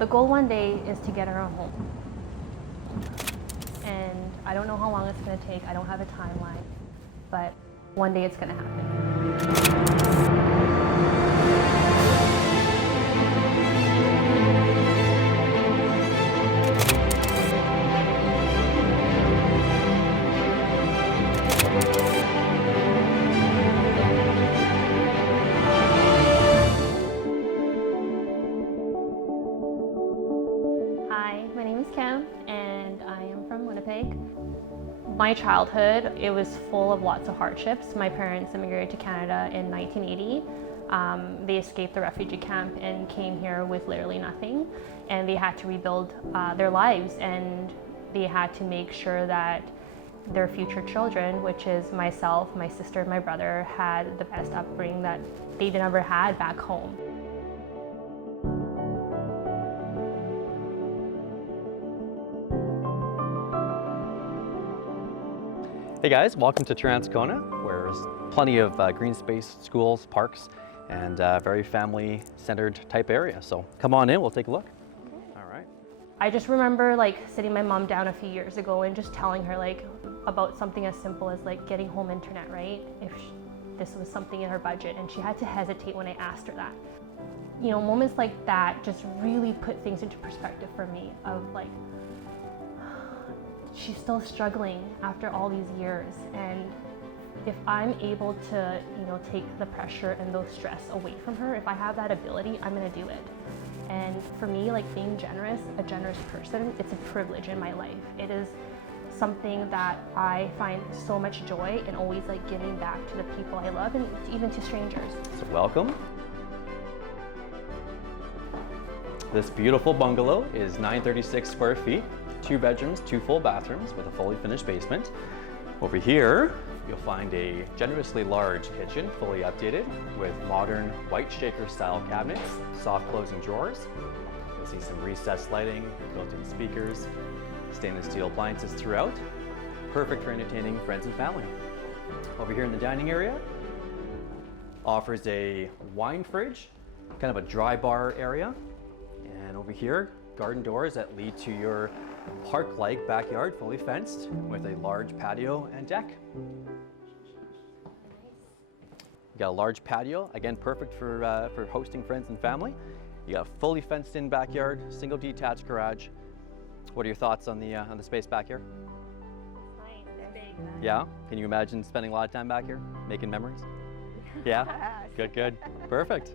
The goal one day is to get her a home. And I don't know how long it's going to take. I don't have a timeline, but one day it's going to happen. Hi, my name is Kim, and I am from Winnipeg. My childhood, it was full of lots of hardships. My parents immigrated to Canada in 1980. They escaped the refugee camp and came here with literally nothing, and they had to rebuild their lives, and they had to make sure that their future children, which is myself, my sister, and my brother, had the best upbringing that they never had back home. Hey guys, welcome to Transcona, where there's plenty of green space, schools, parks, and very family-centered type area. So come on in, we'll take a look. All right. I just remember sitting my mom down a few years ago and just telling her about something as simple as getting home internet, right? If this was something in her budget, and she had to hesitate when I asked her that. You know, moments like that just really put things into perspective for me of she's still struggling after all these years, and if I'm able to, take the pressure and those stress away from her, if I have that ability, I'm gonna do it. And for me, being generous, a generous person, it's a privilege in my life. It is something that I find so much joy in, always giving back to the people I love and even to strangers. So welcome. This beautiful bungalow is 936 square feet. 2 bedrooms, 2 full bathrooms with a fully finished basement. Over here, you'll find a generously large kitchen, fully updated with modern white shaker style cabinets, soft closing drawers. You'll see some recessed lighting, built-in speakers, stainless steel appliances throughout. Perfect for entertaining friends and family. Over here in the dining area, offers a wine fridge, kind of a dry bar area. And over here, garden doors that lead to your park-like backyard, fully fenced with a large patio and deck. You got a large patio, again perfect for hosting friends and family. You got a fully fenced-in backyard, single detached garage. What are your thoughts on the space back here? Nice and big. Yeah? Can you imagine spending a lot of time back here, making memories? Yeah? Good, good. Perfect.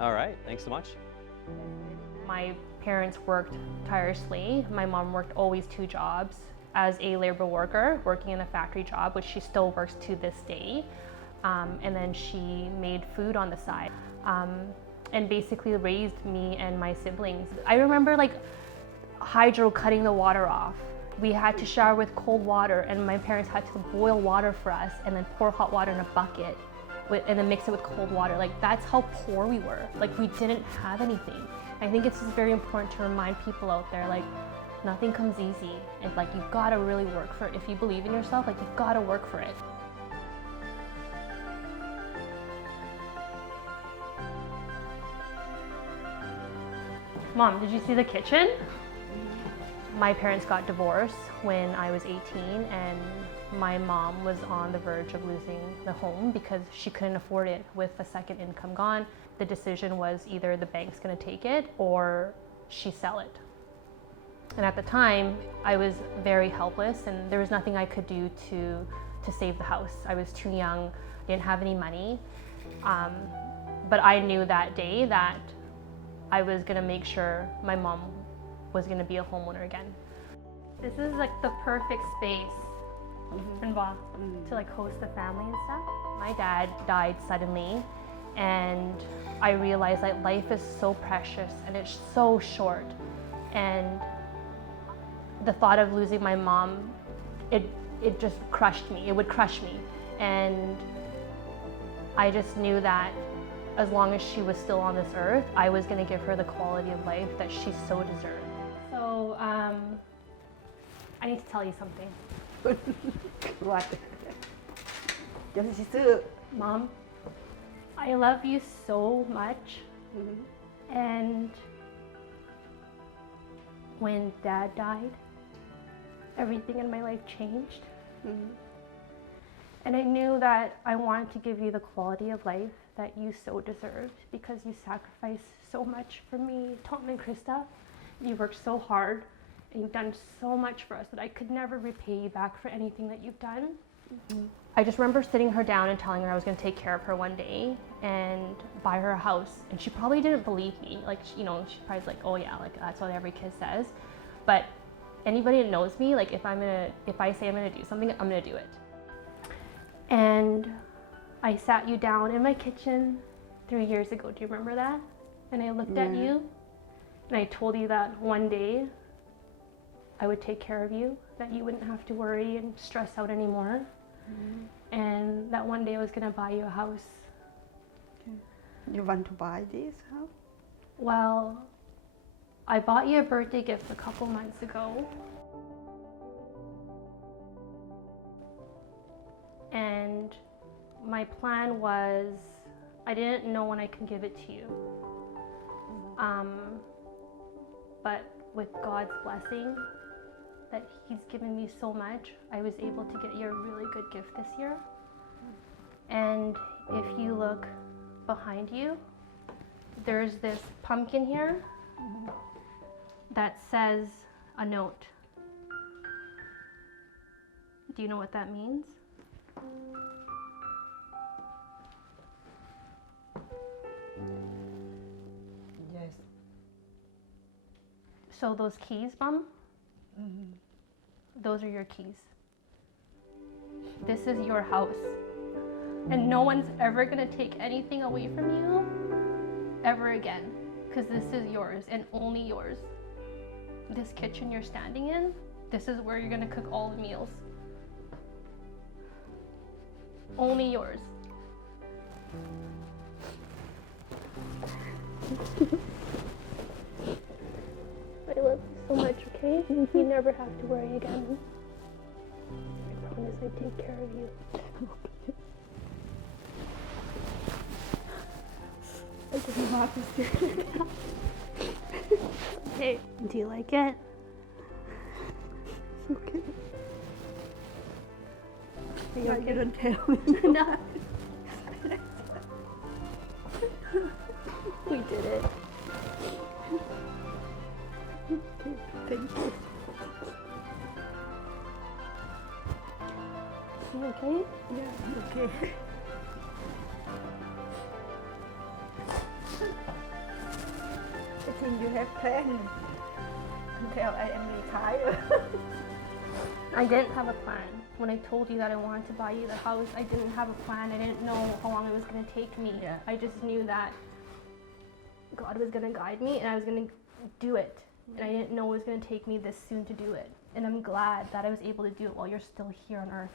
All right, thanks so much. My parents worked tirelessly. My mom worked always 2 jobs as a labor worker, working in a factory job, which she still works to this day. And then she made food on the side and basically raised me and my siblings. I remember hydro cutting the water off. We had to shower with cold water, and my parents had to boil water for us and then pour hot water in a bucket and then mix it with cold water. That's how poor we were. We didn't have anything. I think it's just very important to remind people out there, nothing comes easy. And you've got to really work for it. If you believe in yourself, you've got to work for it. Mom, did you see the kitchen? My parents got divorced when I was 18, and my mom was on the verge of losing the home because she couldn't afford it with a second income gone. The decision was either the bank's gonna take it or she sell it. And at the time, I was very helpless, and there was nothing I could do to save the house. I was too young, didn't have any money. But I knew that day that I was gonna make sure my mom was gonna be a homeowner again. This is the perfect space to host the family and stuff. My dad died suddenly, and I realized life is so precious and it's so short. And the thought of losing my mom, it just crushed me. It would crush me. And I just knew that as long as she was still on this earth, I was gonna give her the quality of life that she so deserved. So, I need to tell you something. What? Mom, I love you so much, and When Dad died, everything in my life changed. And I knew that I wanted to give you the quality of life that you so deserved because you sacrificed so much for me, Tom and Krista. You worked so hard and you've done so much for us that I could never repay you back for anything that you've done. I just remember sitting her down and telling her I was going to take care of her one day and buy her a house. And she probably didn't believe me. Like, you know, she probably like, oh yeah, like that's what every kid says. But anybody that knows me, like if I say I'm gonna do something, I'm gonna do it. And I sat you down in my kitchen 3 years ago. Do you remember that? And I looked at you and I told you that one day I would take care of you, that you wouldn't have to worry and stress out anymore. And that one day I was gonna buy you a house. You want to buy this house? Well, I bought you a birthday gift a couple months ago. And my plan was, I didn't know when I could give it to you. But with God's blessing, that He's given me so much, I was able to get you a really good gift this year. And if you look behind you, there's this pumpkin here that says a note. Do you know what that means? Yes. So those keys, Mom, those are your keys. This is your house. And no one's ever gonna take anything away from you ever again, because this is yours and only yours. This kitchen you're standing in, this is where you're gonna cook all the meals. Only yours. I love you so much, okay? You never have to worry again. I promise I take care of you. I didn't want to see it. Hey, do you like it? Okay. Are you okay? You don't tell me. No. We did it. Thank you. You okay? Yeah, okay. I think you have planned until I am retired. I didn't have a plan. When I told you that I wanted to buy you the house, I didn't have a plan. I didn't know how long it was going to take me. Yeah. I just knew that God was going to guide me and I was going to do it. And I didn't know it was going to take me this soon to do it. And I'm glad that I was able to do it while you're still here on earth.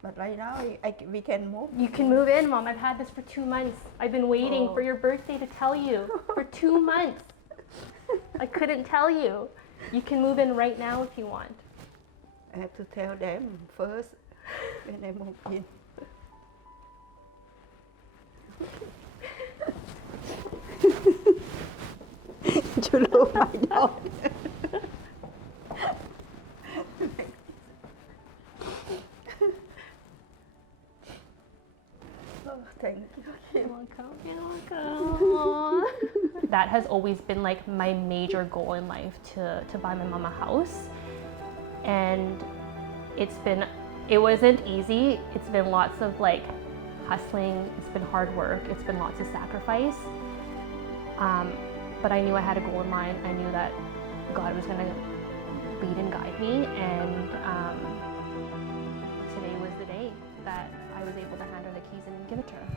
But right now, we can move. You can move in, Mom. I've had this for 2 months. I've been waiting for your birthday to tell you for 2 months. I couldn't tell you. You can move in right now if you want. I have to tell them first when I move in. You know my dog. Oh, thank you. You're welcome. You're welcome. That has always been like my major goal in life, to buy my mom a house. And it wasn't easy. It's been lots of like hustling. It's been hard work. It's been lots of sacrifice. But I knew I had a goal in mind. I knew that God was gonna lead and guide me. And today was the day that I was able to hand her the keys and give it to her.